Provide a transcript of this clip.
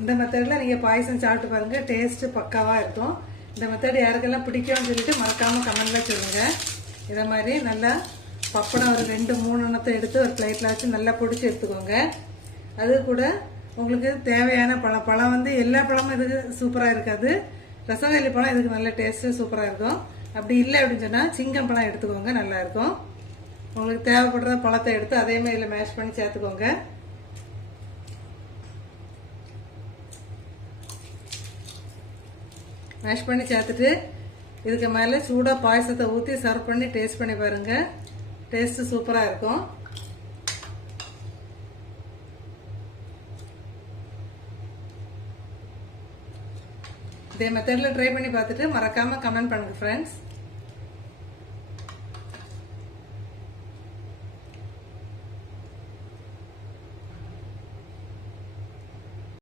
இந்த மெத்தடில் நீங்கள் பாயசம் சாப்பிட்டு பாருங்கள், டேஸ்ட்டு பக்காவாக இருக்கும். இந்த மெத்தட் யாருக்கெல்லாம் பிடிக்கும்னு சொல்லிட்டு மறக்காமல் கமெண்ட்டில் சொல்லுங்கள். இதை மாதிரி நல்லா பப்படம் ஒரு 2-3 எண்ணத்தை எடுத்து ஒரு பிளேட்டில் வச்சு நல்லா பிடிச்சி எடுத்துக்கோங்க. அது கூட உங்களுக்கு தேவையான பழம் வந்து எல்லா பழமும் இதுக்கு சூப்பராக இருக்காது. ரசவள்ளி பழம் இதுக்கு நல்ல டேஸ்ட்டு சூப்பராக இருக்கும். அப்படி இல்லை அப்படின்னு சொன்னால் சிங்கம் பழம் எடுத்துக்கோங்க, நல்லாயிருக்கும். உங்களுக்கு தேவைப்படுற பழத்தை எடுத்து அதே மாதிரி இதில் மேஷ் பண்ணி சேர்த்துக்கோங்க. மேஷ் பண்ணி சேர்த்துட்டு இதுக்கு மேலே சூடாக பாயசத்தை ஊற்றி சர்வ் பண்ணி டேஸ்ட் பண்ணி பாருங்கள். டேஸ்ட்டு சூப்பராக இருக்கும். இதே மெத்தடில் ட்ரை பண்ணி பார்த்துட்டு மறக்காமல் கமெண்ட் பண்ணுங்கள் ஃப்ரெண்ட்ஸ்.